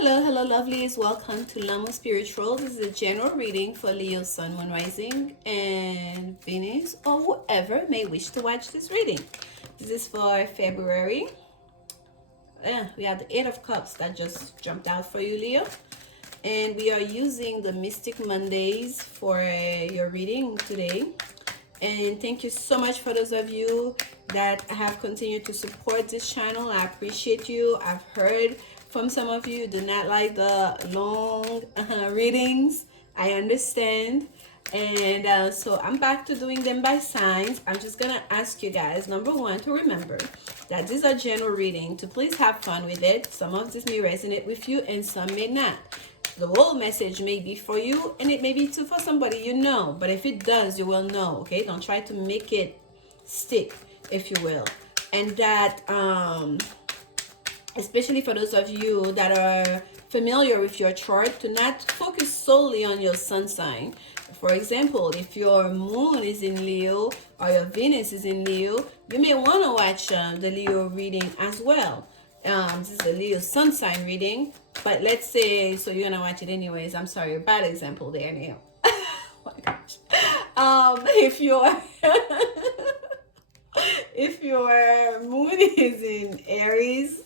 Hello, lovelies. Welcome to Lanmouspiritual. This is a general reading for Leo, Sun, Moon, Rising, and Venus, or whoever may wish to watch this reading. This is for February. We have the Eight of Cups that just jumped out for you, Leo. And we are using the Mystic Mondays for your reading today. And thank you so much for those of you that have continued to support this channel. I appreciate you. I've heard from some of you do not like the long readings. I understand. And so I'm back to doing them by signs. I'm just gonna ask you guys, number one, to remember that this is a general reading, to please have fun with it. Some of this may resonate with you and some may not. The whole message may be for you and it may be too for somebody you know, but if it does, you will know. Okay, don't try to make it stick, if you will. And that especially for those of you that are familiar with your chart, to not focus solely on your sun sign. For example, if your moon is in Leo or your Venus is in Leo, you may want to watch the Leo reading as well. This is a Leo sun sign reading, but let's say, so you're gonna watch it anyways. I'm sorry, a bad example there, Leo. Oh my gosh. If your moon is in Aries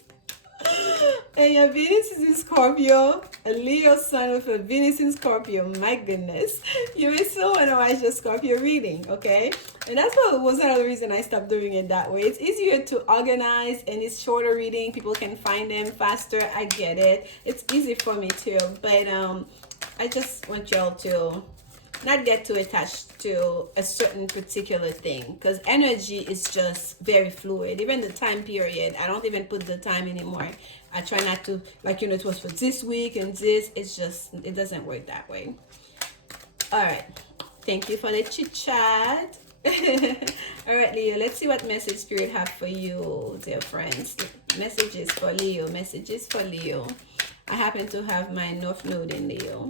and your Venus is in Scorpio, a Leo sun with a Venus in Scorpio, my goodness, you may still want to watch the Scorpio reading, okay? And that's what was another reason I stopped doing it that way. It's easier to organize and it's shorter reading. People can find them faster. I get it. It's easy for me too. But I just want y'all to not get too attached to a certain particular thing, because energy is just very fluid. Even the time period, I don't even put the time anymore. I try not to, like, it was for this week and this. It's just, it doesn't work that way. All right, thank you for the chit chat. All right, Leo, let's see what message Spirit have for you, dear friends. Messages for Leo, messages for Leo. I happen to have my North Node in Leo.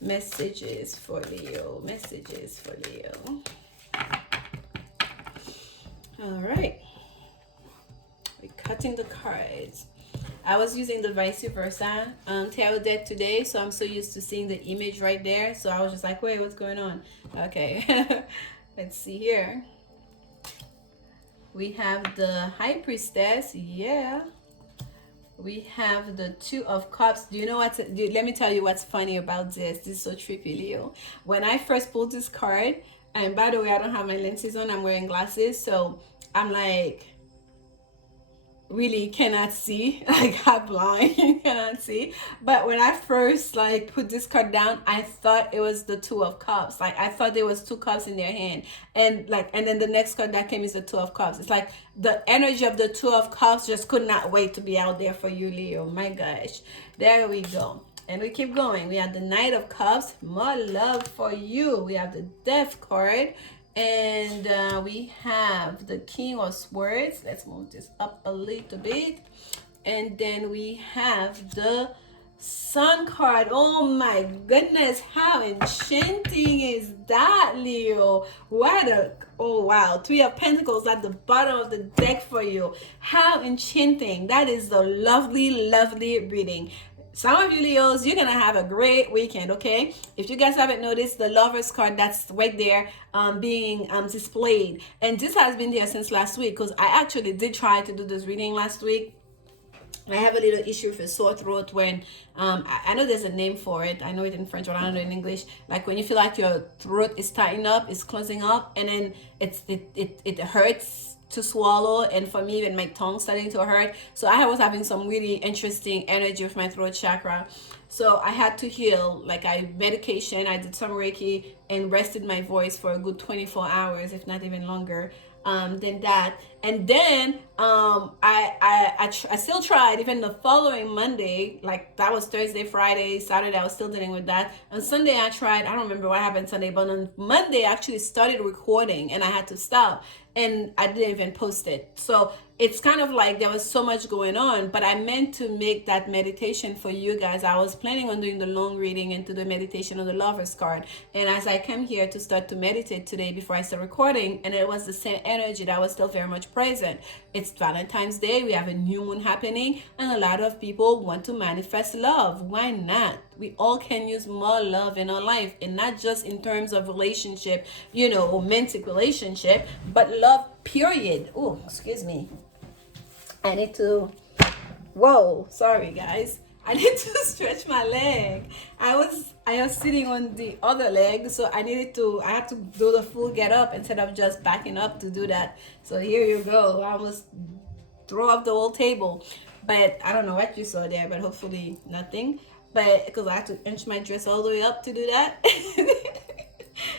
Messages for Leo, messages for Leo. All right, we're cutting the cards. I was using the vice versa tarot deck today, so I'm so used to seeing the image right there, so I was just like, wait, what's going on? Okay. Let's see here. We have the High Priestess. Yeah. We have the Two of Cups. Do you know what? Let me tell you what's funny about this. This is so trippy, Leo. When I first pulled this card, and by the way, I don't have my lenses on. I'm wearing glasses, so I'm like, really cannot see. Like, I'm blind, cannot see. But when I first like put this card down, I thought it was the Two of Cups. Like, I thought there was two cups in their hand, and then the next card that came is the Two of Cups. It's like the energy of the Two of Cups just could not wait to be out there for you, Leo. My gosh, there we go. And we keep going. We have the Knight of Cups, more love for you. We have the Death card. And we have the King of Swords. Let's move this up a little bit. And then we have the Sun card. Oh my goodness, how enchanting is that, Leo? Oh wow, Three of Pentacles at the bottom of the deck for you. How enchanting. That is a lovely, lovely reading. Some of you Leos, you're gonna have a great weekend, okay? If you guys haven't noticed, the Lovers card that's right there being displayed, and this has been there since last week, because I actually did try to do this reading last week. I have a little issue with a sore throat when I know there's a name for it. I know it in French, but I don't know it in English. Like when you feel like your throat is tightening up, it's closing up, and then it hurts to swallow, and for me even my tongue starting to hurt. So I was having some really interesting energy with my throat chakra, so I had to heal. Like, I medication, I did some Reiki, and rested my voice for a good 24 hours, if not even longer than that. And then I still tried even the following Monday. Like, that was Thursday, Friday, Saturday, I was still dealing with that. On Sunday I tried. I don't remember what happened Sunday, but on Monday I actually started recording and I had to stop, and I didn't even post it. So it's kind of like there was so much going on, but I meant to make that meditation for you guys. I was planning on doing the long reading into the meditation on the Lovers card, and as I came here to start to meditate today before I start recording, and it was the same energy that was still very much much present. It's Valentine's Day, we have a new moon happening, and a lot of people want to manifest love. Why not? We all can use more love in our life, and not just in terms of relationship, romantic relationship, but love, period. Oh, excuse me. I need to, whoa, sorry guys. I need to stretch my leg. I was sitting on the other leg, so I had to do the full get up instead of just backing up to do that. So here you go. I almost throw off the whole table. But I don't know what you saw there, but hopefully nothing. But because I had to inch my dress all the way up to do that.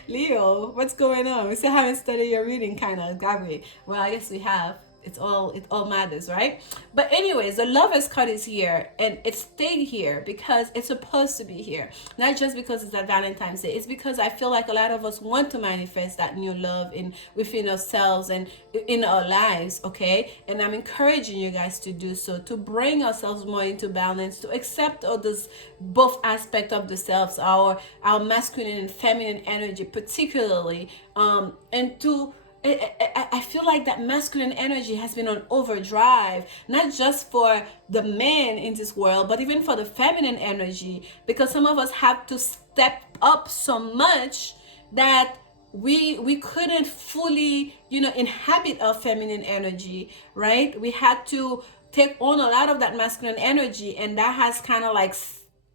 Leo, what's going on? We still haven't studied your reading, kind of, have we? Well, I guess we have. It all matters, right? But anyways, the Lovers card is here, and it stayed here because it's supposed to be here, not just because it's at Valentine's Day. It's because I feel like a lot of us want to manifest that new love within ourselves and in our lives, okay? And I'm encouraging you guys to do so, to bring ourselves more into balance, to accept all this both aspect of the selves, our masculine and feminine energy particularly, and to I feel like that masculine energy has been on overdrive, not just for the men in this world, but even for the feminine energy, because some of us have to step up so much that we couldn't fully, inhabit our feminine energy, right? We had to take on a lot of that masculine energy, and that has kind of like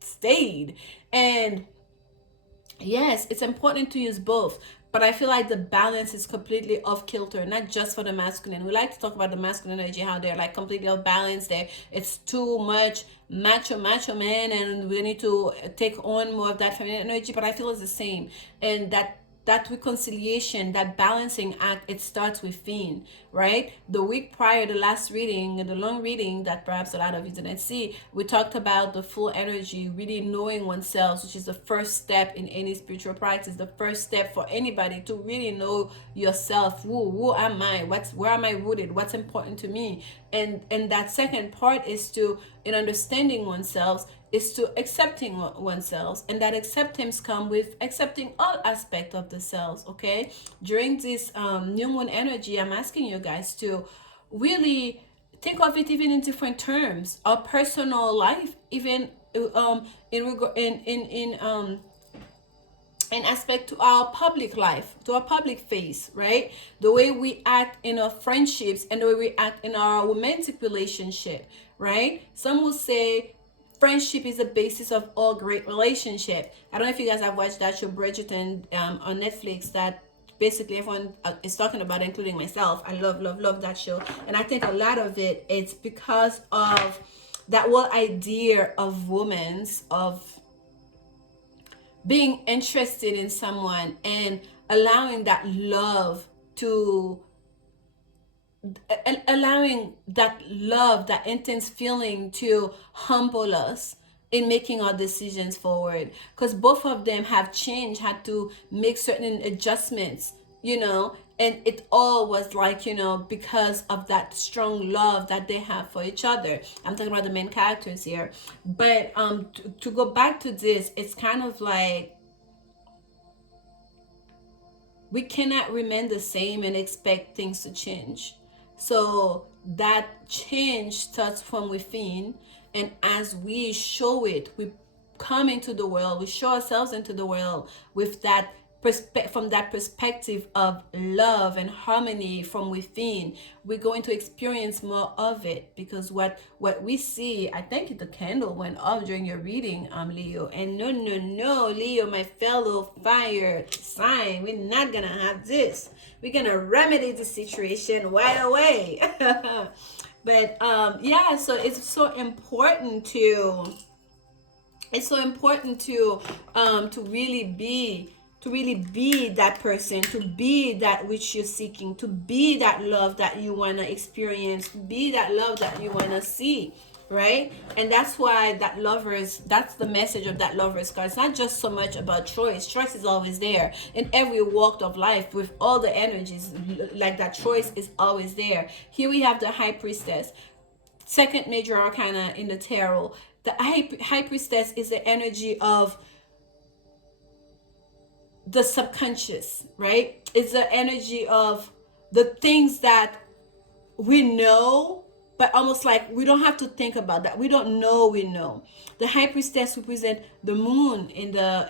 stayed. And yes, it's important to use both, but I feel like the balance is completely off kilter, not just for the masculine. We like to talk about the masculine energy, how they're like completely off balance. It's too much macho man, and we need to take on more of that feminine energy. But I feel it's the same, and that reconciliation, that balancing act, it starts within, right? The week prior, the last reading, the long reading that perhaps a lot of you didn't see, we talked about the full energy, really knowing oneself, which is the first step in any spiritual practice, the first step for anybody to really know yourself. Who am I? Where am I rooted? What's important to me? And that second part is in understanding oneself, is to accepting oneself, and that acceptance comes with accepting all aspects of the selves, okay? During this new moon energy, I'm asking you guys to really think of it even in different terms. Our personal life, even in aspect to our public life, to our public face, right? The way we act in our friendships and the way we act in our romantic relationship, right? Some will say friendship is the basis of all great relationship. I don't know if you guys have watched that show Bridgerton on Netflix, that basically everyone is talking about, including myself. I love that show, and I think a lot of it's because of that whole idea of women's, of being interested in someone and allowing that love to that intense feeling to humble us in making our decisions forward, because both of them have changed, had to make certain adjustments, and it all was like, because of that strong love that they have for each other. I'm talking about the main characters here, but to go back to this, it's kind of like we cannot remain the same and expect things to change. So that change starts from within, and as we show it, we come into the world, we show ourselves into the world with that from that perspective of love and harmony from within, we're going to experience more of it, because what we see, I think the candle went off during your reading, Leo, and no, Leo, my fellow fire sign, we're not gonna have this. We're gonna remedy the situation right away. But yeah, so it's so important to really be that person, to be that which you're seeking, to be that love that you want to experience, be that love that you want to see, right? And that's why that's the message of that Lovers card. It's not just so much about choice. Choice is always there in every walk of life, with all the energies, like that choice is always there. Here we have the High Priestess, second major arcana in the tarot. The High Priestess is the energy of the subconscious, right? It's the energy of the things that we know, but almost like we don't have to think about that. We don't know, we know. The high priestess represent the moon in the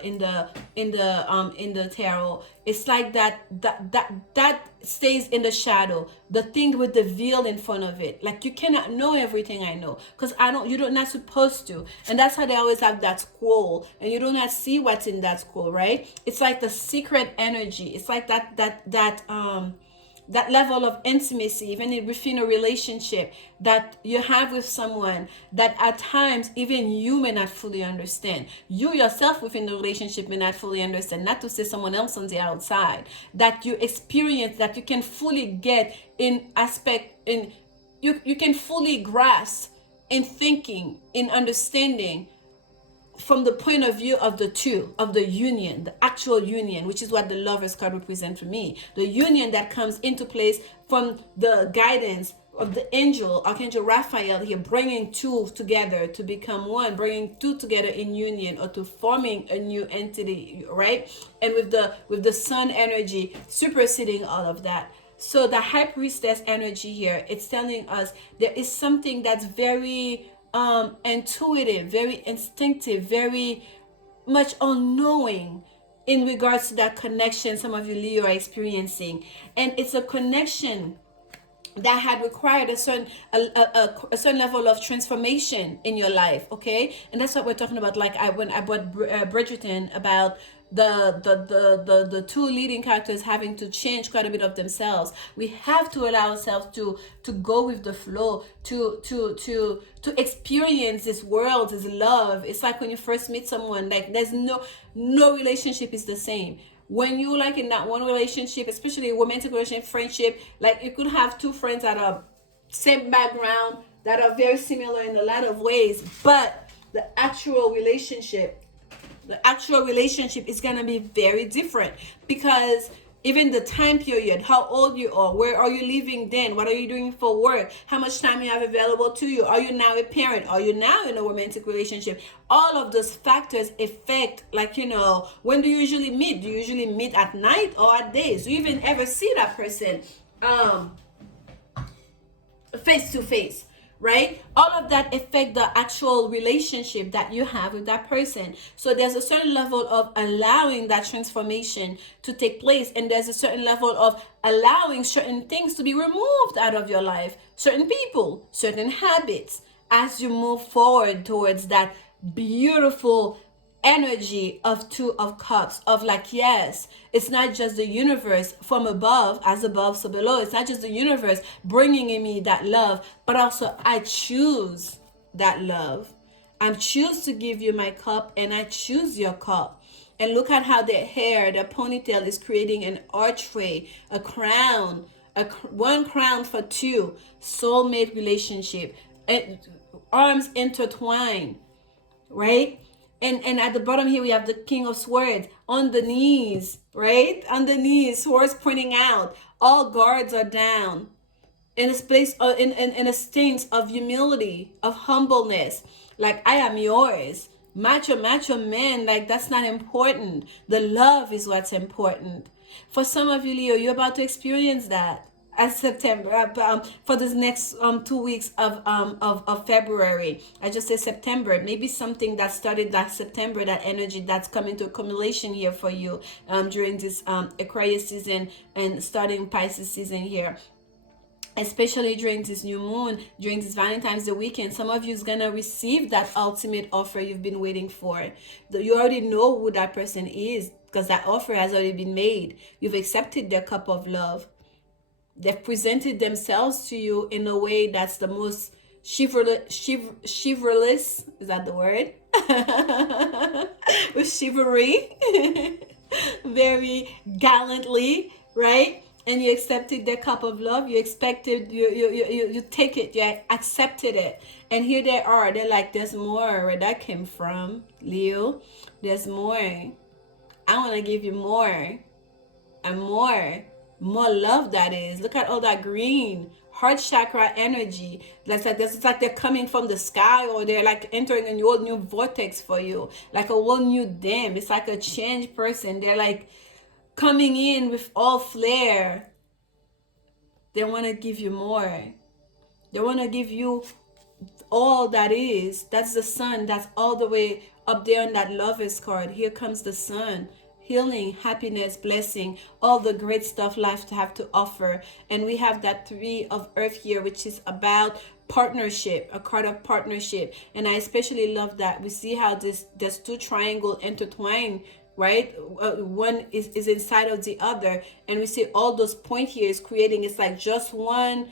tarot. It's like that stays in the shadow, the thing with the veil in front of it. Like, you cannot know everything I know, because you're not supposed to. And that's how they always have that scroll, and you do not see what's in that scroll, right? It's like the secret energy. It's like that level of intimacy, even within a relationship that you have with someone, that at times even you may not fully understand. You yourself within the relationship may not fully understand, not to say someone else on the outside, that you experience, that you can fully get in aspect, in you can fully grasp in thinking, in understanding, from the point of view of the two, of the union, the actual union, which is what the Lovers card represents for me. The union that comes into place from the guidance of the angel, Archangel Raphael here, bringing two together to become one, bringing two together in union, or to forming a new entity, right? And with the sun energy superseding all of that. So the high priestess energy here, it's telling us there is something that's very intuitive, very instinctive, very much unknowing in regards to that connection some of you Leo are experiencing. And it's a connection that had required a certain level of transformation in your life, okay? And that's what we're talking about. Like, when I brought Bridgerton, about the two leading characters having to change quite a bit of themselves. We have to allow ourselves to go with the flow, to experience this world, this love. It's like when you first meet someone, like, there's no relationship is the same. When you, like, in that one relationship, especially a romantic relationship, friendship, like, you could have two friends that are same background, that are very similar in a lot of ways, but the actual relationship is going to be very different, because even the time period, how old you are, where are you living then, what are you doing for work, how much time you have available to you, are you now a parent, are you now in a romantic relationship, all of those factors affect, like, when do you usually meet? Do you usually meet at night or at days? Do you even ever see that person face to face? Right? All of that affect the actual relationship that you have with that person. So there's a certain level of allowing that transformation to take place, and there's a certain level of allowing certain things to be removed out of your life, certain people, certain habits, as you move forward towards that beautiful energy of Two of Cups, of, like, yes, it's not just the universe from above, as above so below. It's not just the universe bringing in me that love, but also I choose that love. I choose to give you my cup, and I choose your cup. And look at how their hair, their ponytail is creating an archway, a crown, one crown for two, soulmate relationship, and arms intertwined, right? And at the bottom here we have the King of Swords on the knees, right? On the knees, swords pointing out. All guards are down in a place in a stance of humility, of humbleness. Like, I am yours. Macho man, like, that's not important. The love is what's important. For some of you, Leo, you're about to experience that as September, for this next 2 weeks of February. I just say September. Maybe something that started last September, that energy that's coming to accumulation here for you during this Aquarius season and starting Pisces season here. Especially during this new moon, during this Valentine's Day weekend, some of you is gonna receive that ultimate offer you've been waiting for. You already know who that person is, because that offer has already been made. You've accepted their cup of love. They've presented themselves to you in a way that's the most chivalrous, is that the word? With chivalry, very gallantly, right? And you accepted their cup of love. You expected, you take it, you accepted it. And here they are. They're like, there's more. Where that came from, Leo. There's more. I want to give you more and more love. That is, look at all that green heart chakra energy. That's like, it's like they're coming from the sky, or they're like entering a whole new vortex for you, like a whole new dam. It's like a changed person. They're like coming in with all flair, They want to give you more. They want to give you all that is. That's the sun. That's all the way up there on that Lovers card. Here comes the sun. Healing, happiness, blessing, all the great stuff life to have to offer. And we have that Three of Earth here, which is about partnership, a card of partnership. And I especially love that we see how there's two triangle intertwined, right? One is inside of the other, and we see all those point here is creating, it's like just one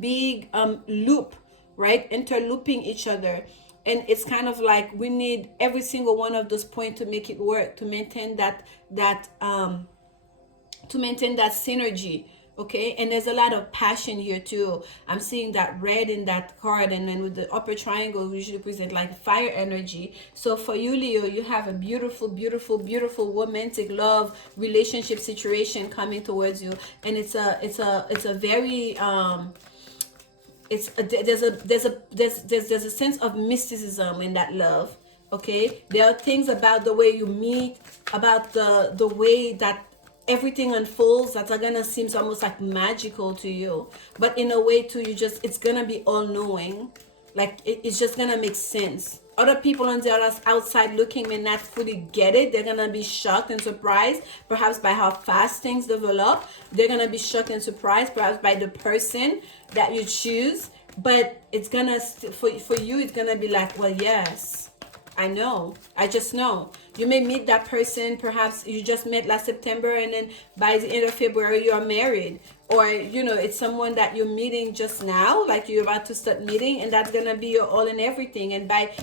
big loop, right, interlooping each other. And it's kind of like we need every single one of those points to make it work, to maintain that synergy. Okay, and there's a lot of passion here too. I'm seeing that red in that card, and then with the upper triangle we usually present like fire energy. So for you, Leo, you have a beautiful, beautiful, beautiful romantic love relationship situation coming towards you. And it's a very there's a sense of mysticism in that love. Okay, there are things about the way you meet, about the way that everything unfolds that are gonna seem almost like magical to you, but in a way too, it's gonna be all knowing. Like it's just gonna make sense. Other people on the other outside looking may not fully get it. They're gonna be shocked and surprised, perhaps by how fast things develop. They're gonna be shocked and surprised, perhaps by the person that you choose. But it's gonna, for you, it's gonna be like, well, yes, I know. I just know. You may meet that person, perhaps you just met last September, and then by the end of February you're married. Or, it's someone that you're meeting just now, like you're about to start meeting, and that's gonna be your all and everything. And by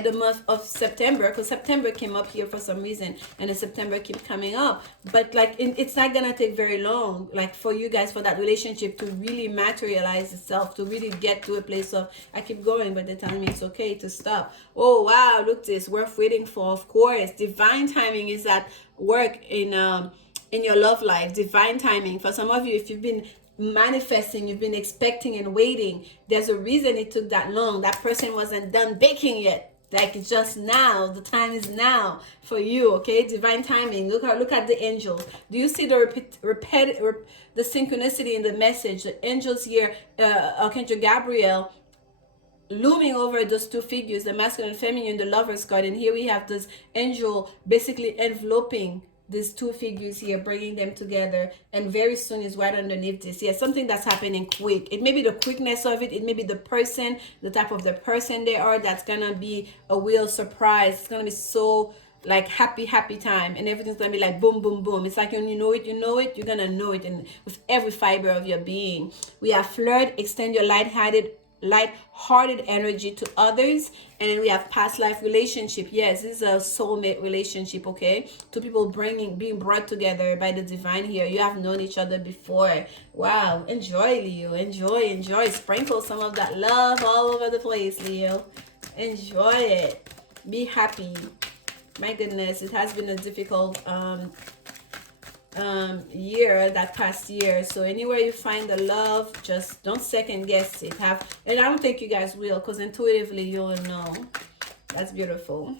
the month of September, because September came up here for some reason, and then September keeps coming up, but like it's not gonna take very long, like for you guys, for that relationship to really materialize itself, to really get to a place of, I keep going but they're telling me it's okay to stop. Oh wow, look, this worth waiting for. Of course, divine timing is at work in your love life. Divine timing for some of you, if you've been manifesting, you've been expecting and waiting, there's a reason it took that long. That person wasn't done baking yet. Like it's just now, the time is now for you. Okay, divine timing. Look at the angels. Do you see the the synchronicity in the message? The angels here, Archangel Gabriel looming over those two figures, the masculine and feminine, the Lovers card. And here we have this angel basically enveloping these two figures here, bringing them together, and very soon is right underneath this. Yeah, something that's happening quick. It may be the quickness of it. It may be the person, the type of the person they are. That's gonna be a real surprise. It's gonna be so like happy time, and everything's gonna be like boom, boom, boom. It's like when you know it, you're gonna know it, and with every fiber of your being. We have flirt, extend your light-hearted energy to others. And then we have past life relationship. Yes, this is a soulmate relationship. Okay, two people being brought together by the divine here. You have known each other before. Wow, enjoy, Leo. Enjoy. Sprinkle some of that love all over the place, Leo. Enjoy it. Be happy. My goodness, it has been a difficult year, that past year. So anywhere you find the love, just don't second guess it. And I don't think you guys will, because intuitively you'll know. That's beautiful.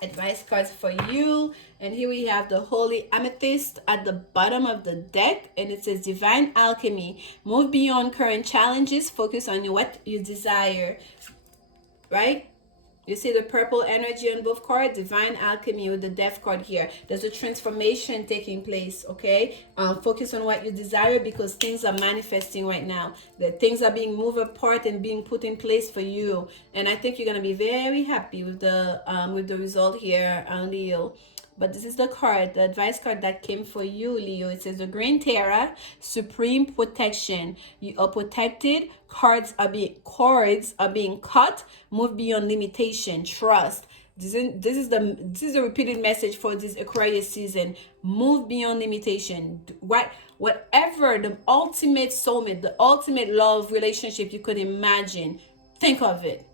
Advice cards for you. And here we have the Holy Amethyst at the bottom of the deck, and it says divine alchemy. Move beyond current challenges, focus on what you desire. Right? You see the purple energy on both cards, divine alchemy with the death card here. There's a transformation taking place, okay? Focus on what you desire, because things are manifesting right now. The things are being moved apart and being put in place for you. And I think you're going to be very happy with the result here, Leo. But this is the card, the advice card that came for you, Leo. It says the Green Terra, supreme protection. You are protected. Cords are being cut. Move beyond limitation. Trust. This is a repeated message for this Aquarius season. Move beyond limitation. Whatever the ultimate soulmate, the ultimate love relationship you could imagine, think of it.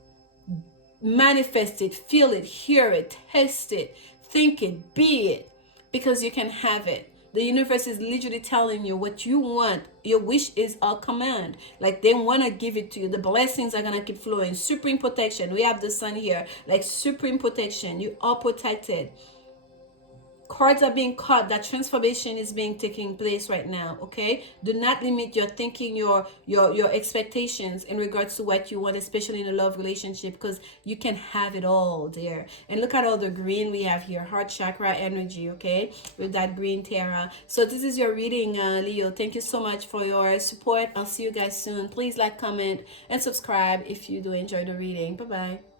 Manifest it. Feel it. Hear it. Taste it. Think it, be it, because you can have it. The universe is literally telling you what you want. Your wish is a command. Like they want to give it to you. The blessings are going to keep flowing. Supreme protection. We have the sun here. Like supreme protection. You are protected. cards are being cut, that transformation is being taking place right now. Okay, do not limit your thinking, your expectations in regards to what you want, especially in a love relationship, because you can have it all there. And look at all the green we have here, heart chakra energy. Okay, with that green Terra. So this is your reading, Leo. Thank you so much for your support. I'll see you guys soon. Please like, comment, and subscribe if you do enjoy the reading. Bye bye.